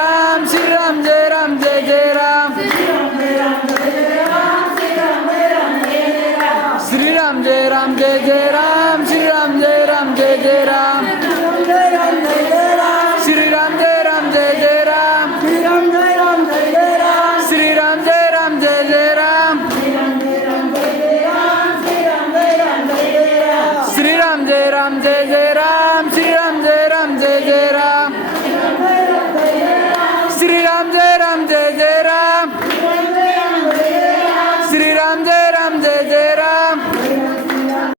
Ram Shri Ram Jai Ram Jai Jai Ram Shri Ram Jai Ram Jai Jai Ram Shri Ram Jai Ram Jai Jai Ram Shri Ram Jai Ram Jai Jai Ram Shri Ram Jai Ram Jai Jai Ram Shri Ram Jai Ram Jai Jai Ram Shri Ram Jai Ram Jai Jai Ram Shri Ram Jai Ram Jai Jai Ram Shri Ram Jai Ram Jai